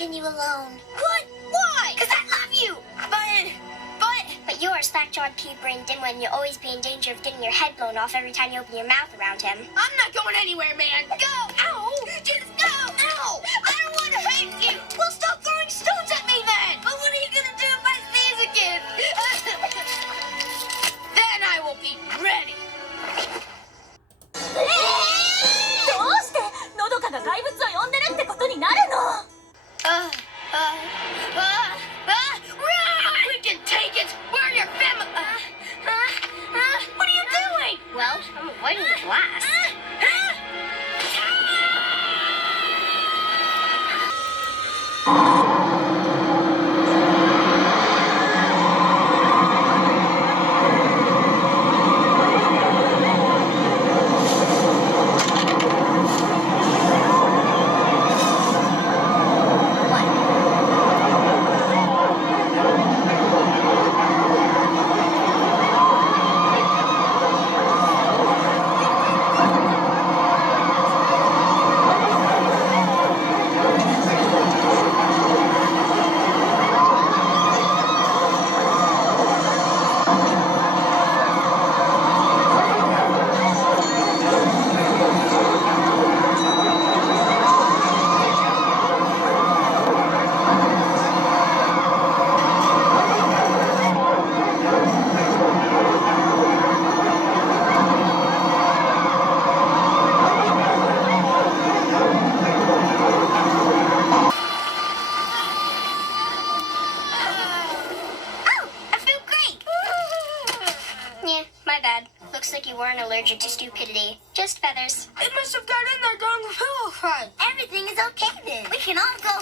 continue alone. What? Why? Because I love you! But you're a slack-jawed, pea-brained dimwit, and you'll always be in danger of getting your head blown off every time you open your mouth around him. I'm not going anywhere, man. Go! Ow! Just go! Ow! I don't want to hate you! Well, stop throwing stones at me then! But what are you gonna do if I sneeze again? Then I will be ready. どうしてのどかが怪物を呼んでるってことになるの？ Run! We can take it! We're your family! What are you doing? Well, I'm avoiding the blast. Yeah, my bad. Looks like you weren't allergic to stupidity. Just feathers. It must have got in there during the pillow fight. Everything is okay then. We can all go